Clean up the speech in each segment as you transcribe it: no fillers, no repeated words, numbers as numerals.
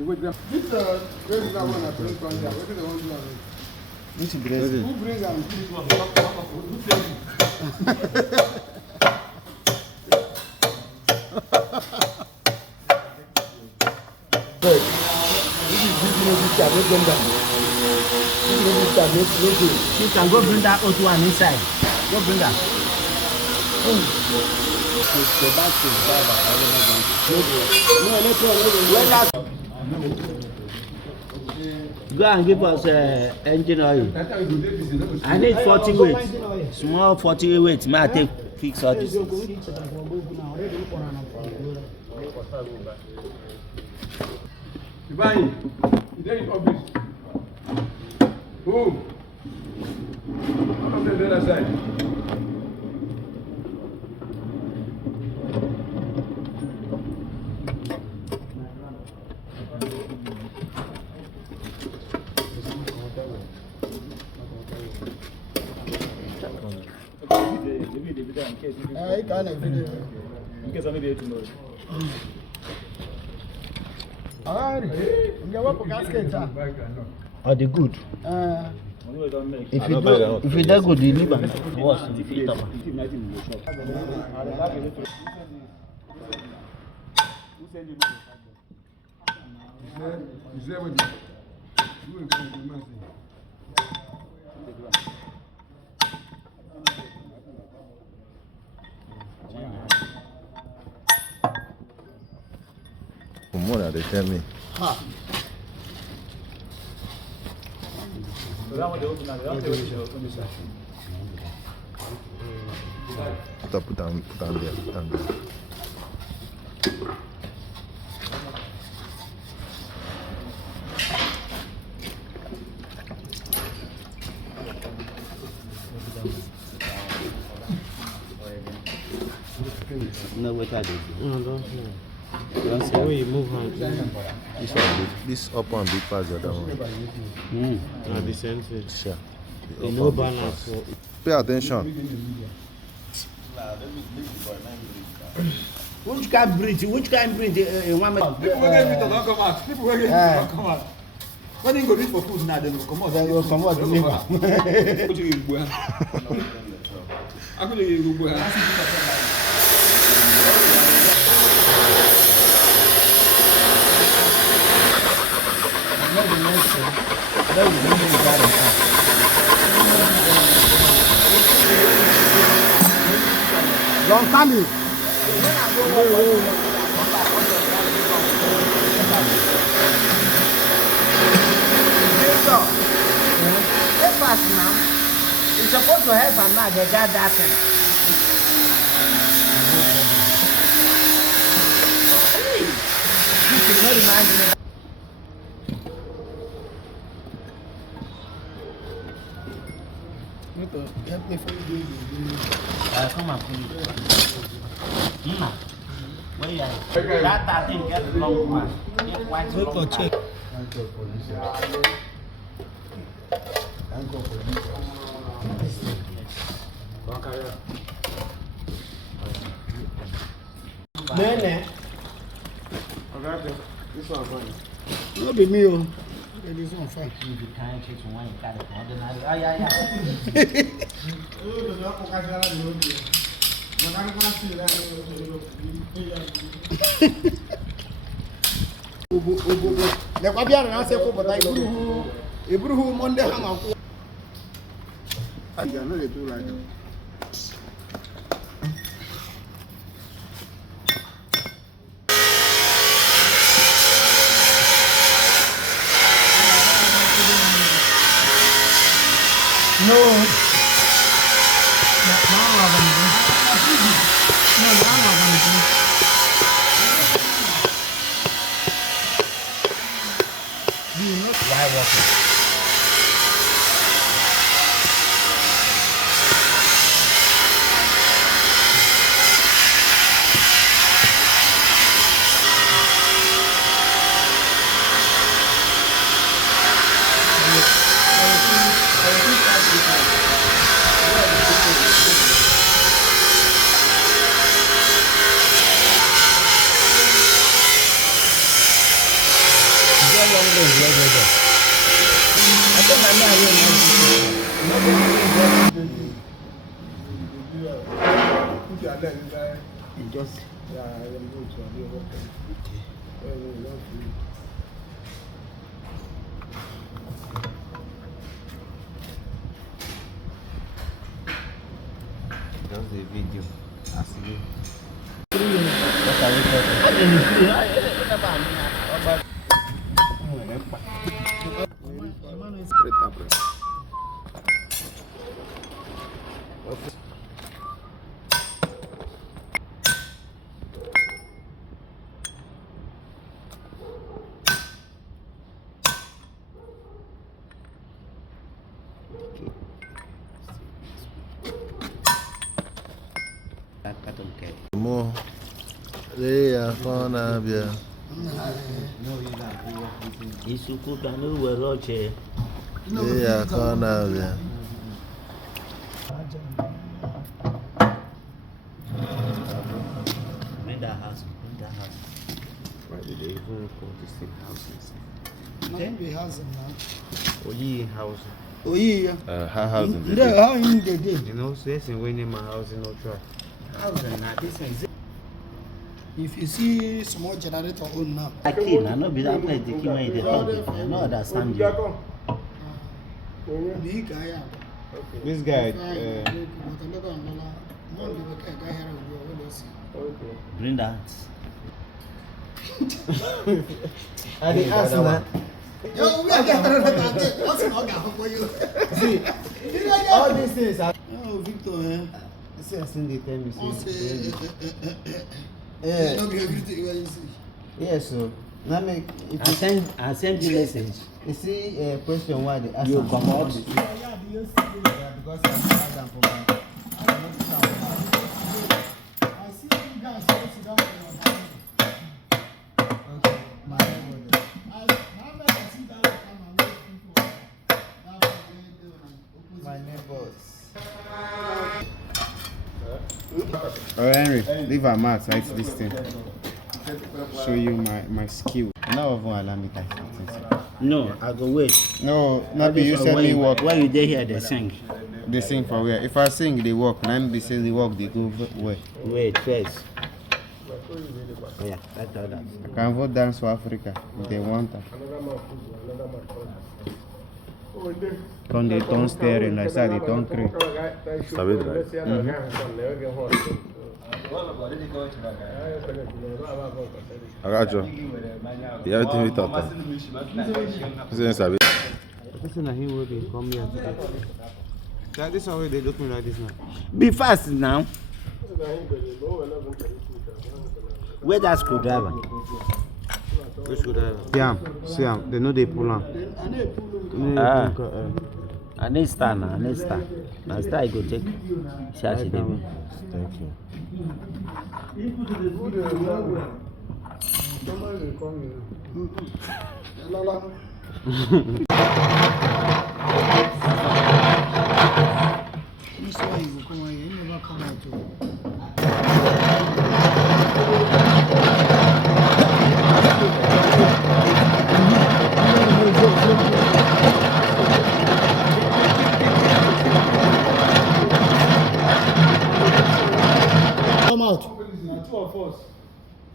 This is that one I print on here. What is the one you have? Which brace? Who brings them? You can go bring that auto one inside. Go bring that. Go and give us engine oil. I need 40 weight. Small 40 weight. May I take fix all this? Ibrahim, is there in office? Who? Come on the other side. I can't video. Because I'm here tomorrow. Are they good? If you don't good, you leave them. What's if you eat them? More than they tell me. Put down there. No, what I do? No, don't. That's The way you move hand. This one, this up one big pass the other one. The same thing. Sure. You know balance. Pay attention. Which can breathe? Which can breathe? One People will get me to not come out. People will get me to not come out. When you go reach for food now, they will come out. They will come out. Go to Igbo. I go to Igbo. Long coming. You're supposed to help and now they got that thing. This is not imaginable. Help me for you. Come on, please. Where you are? That thing gets long one. Wait for check. Nene. This one fine. No be me, oh. This one fine. You can't take one and cut it. Oh, yeah. Le kwa bia na se ko bota ibruhu Monday hang out. I know they do like that. Just the video. I see. Mo. Yeah, corner bia. Isuku danu weroche. Yeah, corner bia. Bring that house. Why did they even call this thing houses? Then we house now. Oyi house. Oh yeah. House in There, how in the day? You know, so when we name my house in no try. House and not this one. If you see small generator on now. I kid, I know be that place the key when they hold it. I know understand you. Big guy. This guy, Bring that. I didn't ask that. Yo, we are getting what's not for you? See, all these things are. Oh, Victor, See, I think they tell me. Yes, so now make. I send you message. You see a question why they ask. You come out. Because I'm hard than for my. I see you guys sit down for your family. Okay, my neighbor. My neighbors. Oh Henry, leave a mat, right? This thing. Show you my skill. Now of one allow me type something. No, I go wait. No, not be you send me work. Why you dey here they sing? They sing for where? If I sing, they work. Now be say they work, they go where? Wait first. Oh, yeah, that's all that. I can vote dance for Africa if they want that. Turn the turn steering like that, they turn three. Sabe drive. I got you. You have to meet up. This is This is he will be come here today. That this one they look me like this now. Be fast now. Where that screwdriver? Which screwdriver? See they know they pull on. I need star now. I need star. Now star you go take. See how she dey be. Thank you. This way you come here, you never come out to. Come out. Two of us.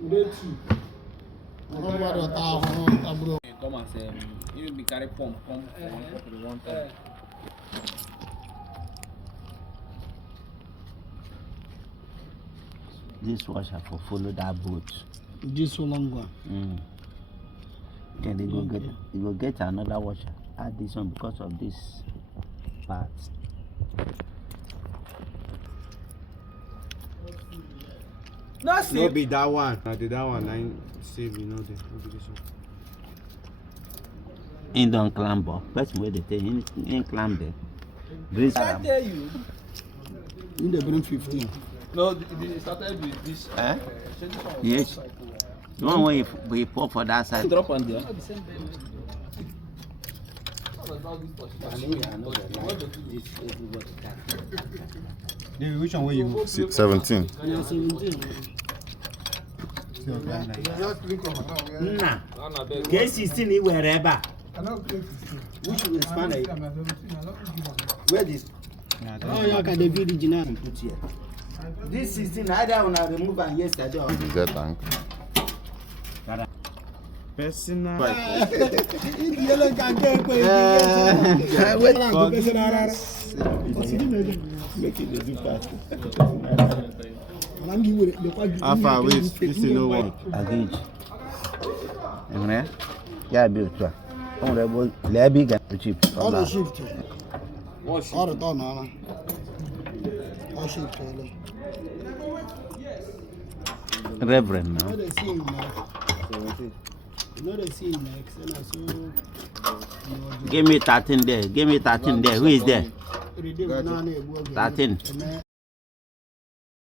We did two. Come and say, you be carry pump for the one time. This washer for follow that boat. This long one. Then they go get another washer. Add this one because of this part. No be that one. I did that one. I save you know the this one. In don't climb up. Person where they take in climb there. Brace I am. tell you. In the bring 15. No, it started with this. Eh? This one was Yes. The one where you pour for that side. drop on there. Which one will you? 17. Yeah, 17. Just click on it. Nah. K16 wherever. Which will expand it? Where this? Oh, yeah, can the video original. Put here. This 16 either when I remove and yesterday or Diesel tank. Personal. Yellow can get wait. Make it the fast. How far away is this no one? Agage. Emre. Yeah, built. On the boy, big and cheap. All the shift. All the turn on. All shift. Reverend now. Know the scene next. And so. Give me 13 there. Give me 13 there. Who is there? 13.